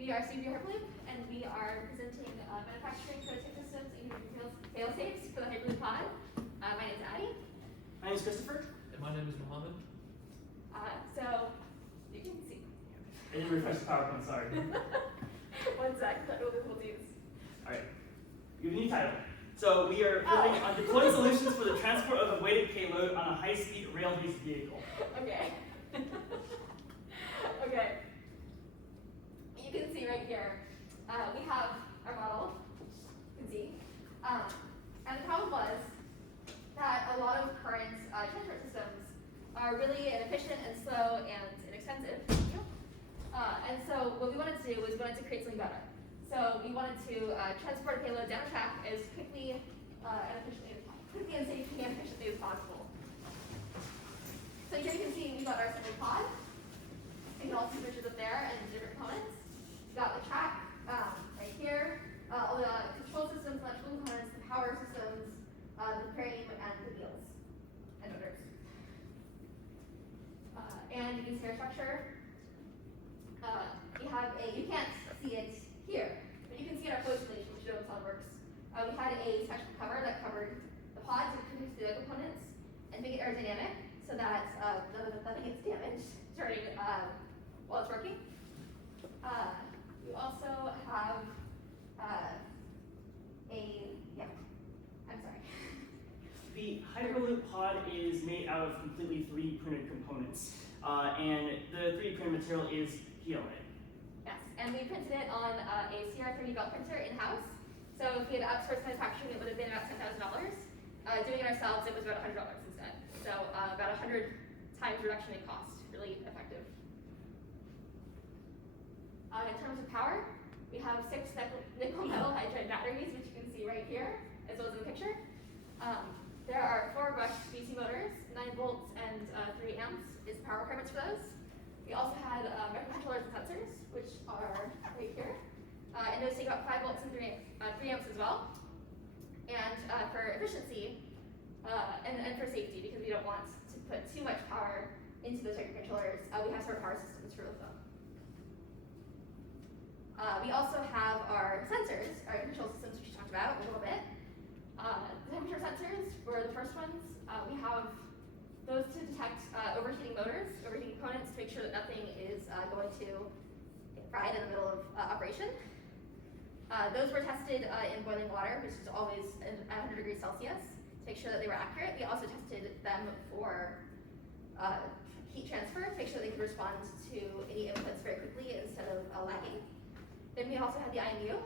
We are CPP Hyperloop, and we are presenting manufacturing prototype systems and fail-safes for the Hyperloop pod. My name is Addie. My name is Christopher. And my name is Mohamed. So, you can see. I didn't refresh the PowerPoint, sorry. 1 sec, that will do. Alright, you have a new title. So we are building on deploying solutions for the transport of a weighted payload on a high-speed rail-based vehicle. Okay. Okay. You can see right here, we have our model, you can see. And the problem was that a lot of current transport systems are really inefficient and slow and inexpensive. And so what we wanted to do was we wanted to create something better. So we wanted to transport a payload down a track as quickly and safely and efficiently as possible. So here you can see we got our assembly pod. You can also see pictures up there and different components. We got the track right here, all the control systems, electrical components, the power systems, the frame, and the wheels and motors. And you can see our structure. You can't see it here, but you can see it in our flow simulation, which you know in SolidWorks. We had a special cover that covered the pods and produced the components and make it aerodynamic so that nothing gets damaged during while it's working. We also have The Hyperloop pod is made out of completely 3D printed components, and the 3D printed material is PLA. Yes, and we printed it on a CR30 belt printer in-house. So if we had outsourced manufacturing, it would have been about $10,000. Doing it ourselves, it was about $100 instead. So about 100 times reduction in cost, really effective. In terms of power, we have 6 nickel metal hydride batteries, which you can see right here, as well as in the picture. There are 4 brushed DC motors, 9 volts and 3 amps is the power requirements for those. We also had microcontrollers and sensors, which are right here. And those take about 5 volts and 3 amps as well. And for efficiency and for safety, because we don't want to put too much power into those microcontrollers, we have separate power systems for both of them. We also have our sensors, our control systems, which we talked about a little bit. The temperature sensors were the first ones. We have those to detect overheating motors, overheating components, to make sure that nothing is going to get fried in the middle of operation. Those were tested in boiling water, which is always at 100 degrees Celsius, to make sure that they were accurate. We also tested them for heat transfer, to make sure they could respond to any inputs very quickly instead of lagging. Then we also had the IMU,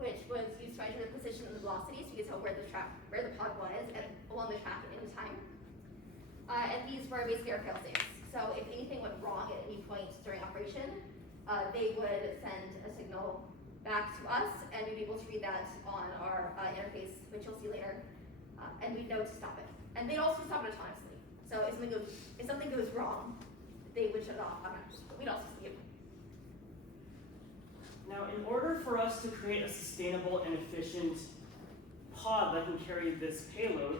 which was used to measure the position and the velocity, so you could tell where the pod was and along the track at any time. And these were basically our fail-safes. So if anything went wrong at any point during operation, they would send a signal back to us, and we'd be able to read that on our interface, which you'll see later, and we'd know to stop it. And they'd also stop it autonomously. So if something goes wrong, they would shut it off automatically, but we'd also see it. Now, in order for us to create a sustainable and efficient pod that can carry this payload,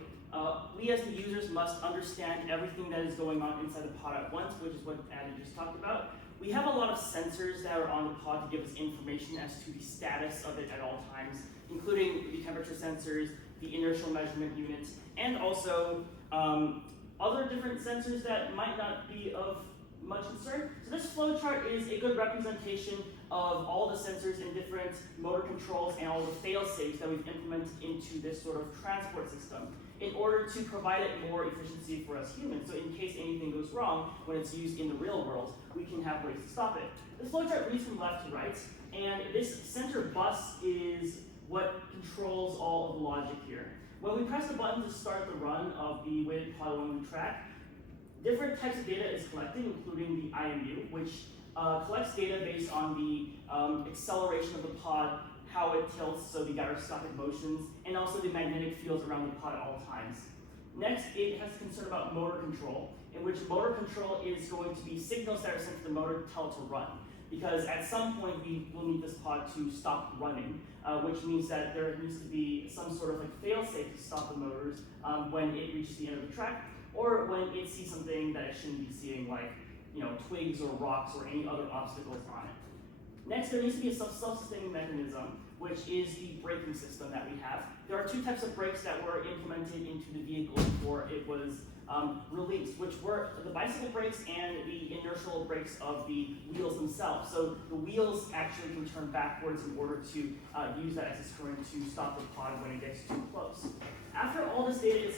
we as the users must understand everything that is going on inside the pod at once, which is what Addie just talked about. We have a lot of sensors that are on the pod to give us information as to the status of it at all times, including the temperature sensors, the inertial measurement units, and also other different sensors that might not be of much concern. So this flowchart is a good representation of all the sensors and different motor controls and all the fail-safes that we've implemented into this sort of transport system in order to provide it more efficiency for us humans. So in case anything goes wrong when it's used in the real world, we can have ways to stop it. This flowchart reads from left to right, and this center bus is what controls all of the logic here. When we press the button to start the run of the weighted pod along the track, different types of data is collected, including the IMU, which collects data based on the acceleration of the pod, how it tilts, so the gyroscopic motions, and also the magnetic fields around the pod at all times. Next, it has concern about motor control, in which motor control is going to be signals that are sent to the motor to tell it to run. Because at some point we will need this pod to stop running, which means that there needs to be some sort of like fail-safe to stop the motors when it reaches the end of the track, or when it sees something that it shouldn't be seeing, like twigs or rocks or any other obstacles on it. Next, there needs to be a self-sustaining mechanism, which is the braking system that we have. There are two types of brakes that were implemented into the vehicle before it was released, which were the bicycle brakes and the inertial brakes of the wheels themselves. So the wheels actually can turn backwards in order to use that excess current to stop the pod when it gets too close. After all this data is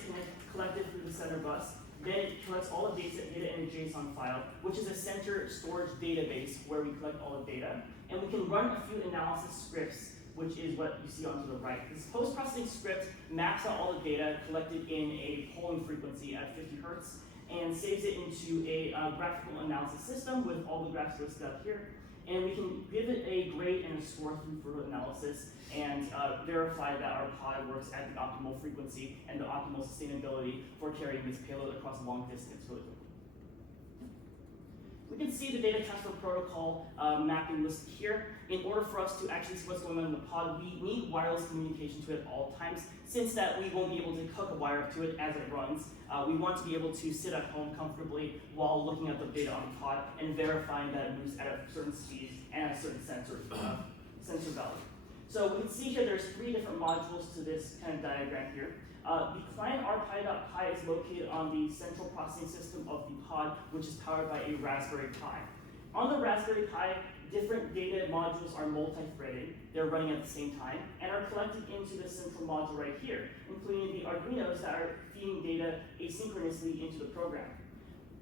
collected through the center bus, then it collects all the data in a JSON file, which is a center storage database where we collect all the data. And we can run a few analysis scripts, which is what you see onto the right. This post-processing script maps out all the data collected in a polling frequency at 50 Hertz and saves it into a graphical analysis system with all the graphs listed up here. And we can give it a grade and a score through further analysis and verify that our pod works at the optimal frequency and the optimal sustainability for carrying this payload across a long distance really quickly. We can see the data transfer protocol mapping listed here. In order for us to actually see what's going on in the pod, we need wireless communication to it at all times. Since that we won't be able to hook a wire to it as it runs, we want to be able to sit at home comfortably while looking at the data on the pod and verifying that it moves at a certain speed and at a certain sensor value. So we can see here there's 3 different modules to this kind of diagram here. The client rpi.pi is located on the central processing system of the pod, which is powered by a Raspberry Pi. On the Raspberry Pi, different data modules are multi-threaded. They're running at the same time and are collected into the central module right here, including the Arduinos that are feeding data asynchronously into the program.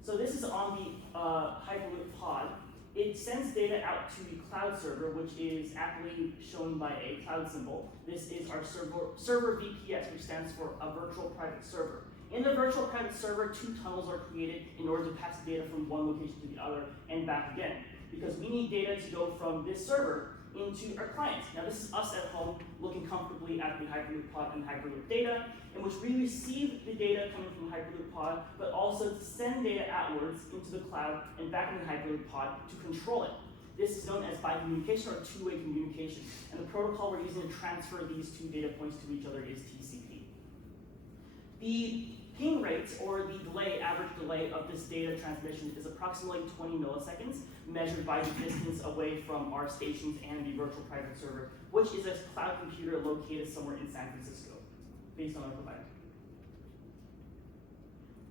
So this is on the Hyperloop pod. It sends data out to the cloud server, which is aptly shown by a cloud symbol. This is our server VPS, which stands for a virtual private server. In the virtual private server, 2 tunnels are created in order to pass data from one location to the other and back again, because we need data to go from this server into our client. Now this is us at home looking comfortably at the Hyperloop pod and Hyperloop data, in which we receive the data coming from the Hyperloop pod, but also to send data outwards into the cloud and back into the Hyperloop pod to control it. This is known as bi-communication or two-way communication, and the protocol we're using to transfer these 2 data points to each other is TCP. The ping rate, or the delay, average delay of this data transmission is approximately 20 milliseconds, measured by the distance away from our stations and the virtual private server, which is a cloud computer located somewhere in San Francisco, based on our provider.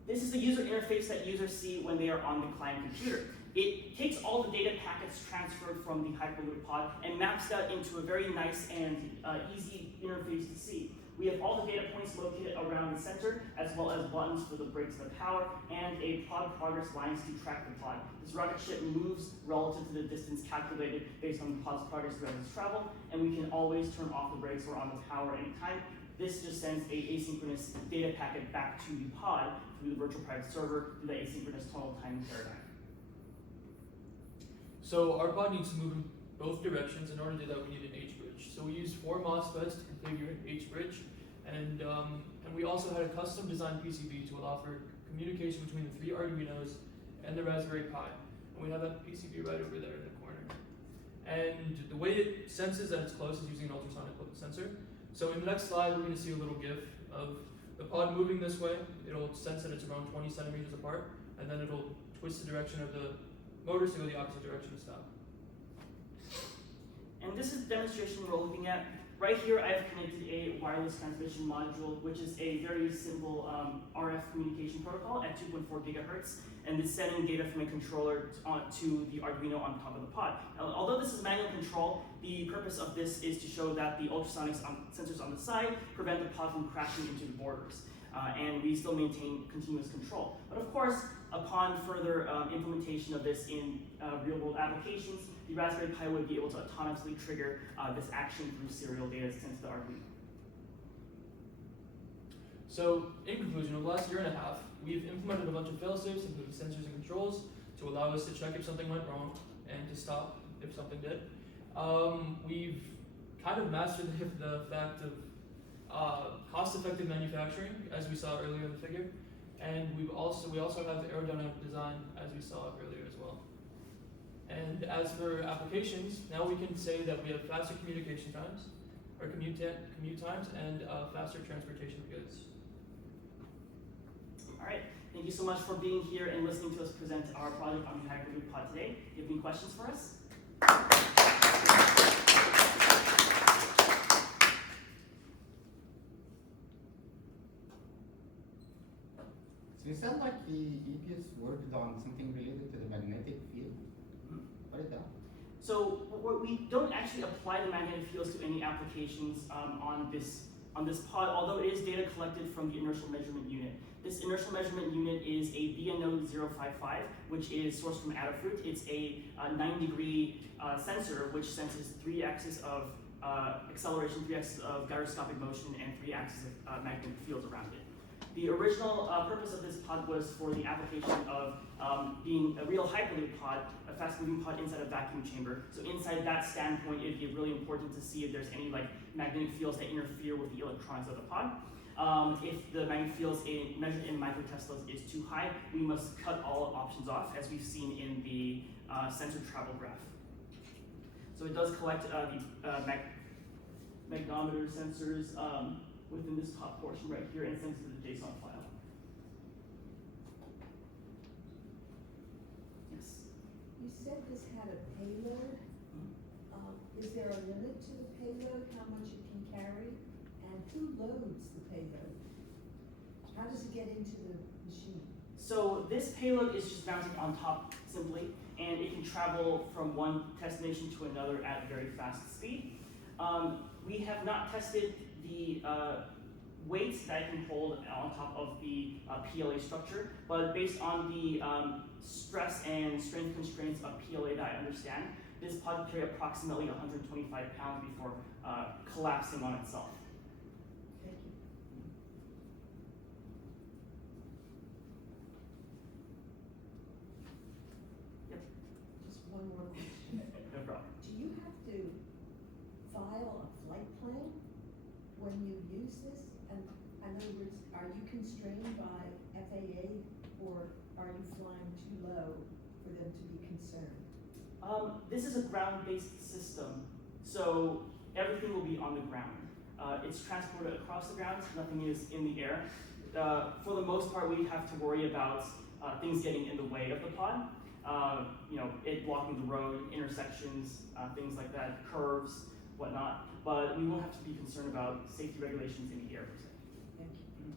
This is the user interface that users see when they are on the client computer. It takes all the data packets transferred from the Hyperloop pod and maps that into a very nice and easy interface to see. We have all the data points located around the center, as well as buttons for the brakes and the power, and a pod progress lines to track the pod. This rocket ship moves relative to the distance calculated based on the pod's progress throughout its travel, and we can always turn off the brakes or on the power anytime. This just sends a asynchronous data packet back to the pod through the virtual private server through the asynchronous tunnel timing paradigm. So our pod needs to move in both directions. In order to do that, we need an H-bridge. So we used 4 MOSFETs to configure an H-bridge, and we also had a custom designed PCB to allow for communication between the 3 Arduinos and the Raspberry Pi. And we have that PCB right over there in the corner. And the way it senses that it's close is using an ultrasonic sensor. So in the next slide, we're going to see a little GIF of the pod moving this way. It'll sense that it's around 20 centimeters apart, and then it'll twist the direction of the motor to go the opposite direction to stop. And this is the demonstration we're looking at. Right here, I've connected a wireless transmission module, which is a very simple RF communication protocol at 2.4 gigahertz, and it's sending data from a controller to the Arduino on top of the pod. Now, although this is manual control, the purpose of this is to show that the ultrasonic sensors on the side prevent the pod from crashing into the borders, and we still maintain continuous control. But of course, upon further implementation of this in real-world applications, the Raspberry Pi would be able to autonomously trigger this action through serial data sent to the Arduino. So, in conclusion, over the last year and a half, we've implemented a bunch of fail-safes, including sensors and controls, to allow us to check if something went wrong and to stop if something did. We've kind of mastered the fact of cost-effective manufacturing, as we saw earlier in the figure, and we also have the aerodynamic design, as we saw earlier as well. And as for applications, now we can say that we have faster communication times, or commute times, and faster transportation of goods. All right, thank you so much for being here and listening to us present our project on the Hyperloop pod today. Do you have any questions for us? said like the EPS worked on something related to the magnetic field. What is that? So we don't actually apply the magnetic fields to any applications on this pod, although it is data collected from the inertial measurement unit. This inertial measurement unit is a BNO 055, which is sourced from Adafruit. It's a 9-degree sensor which senses 3 axes of acceleration, 3 axes of gyroscopic motion, and 3 axes of magnetic fields around it. The original purpose of this pod was for the application of being a real Hyperloop pod, a fast-moving pod inside a vacuum chamber. So inside that standpoint, it'd be really important to see if there's any like magnetic fields that interfere with the electrons of the pod. If the magnetic fields measured in microteslas is too high, we must cut all options off, as we've seen in the sensor travel graph. So it does collect the magnometer sensors within this top portion right here and sends to the JSON file. Yes? You said this had a payload. Is there a limit to the payload, how much it can carry? And who loads the payload? How does it get into the machine? So this payload is just mounted on top simply, and it can travel from one destination to another at very fast speed. We have not tested the weights that it can hold on top of the PLA structure, but based on the stress and strength constraints of PLA that I understand, this pod can carry approximately 125 pounds before collapsing on itself. Thank you. Yep. Just one more question. No problem. Do you have to file a flight plan when you use this? And in other words, are you constrained by FAA, or are you flying too low for them to be concerned? This is a ground-based system, so everything will be on the ground. It's transported across the ground, nothing is in the air. For the most part, we have to worry about things getting in the way of the pod. It blocking the road, intersections, things like that, curves, whatnot. But we won't have to be concerned about safety regulations in the air per se. Thank you.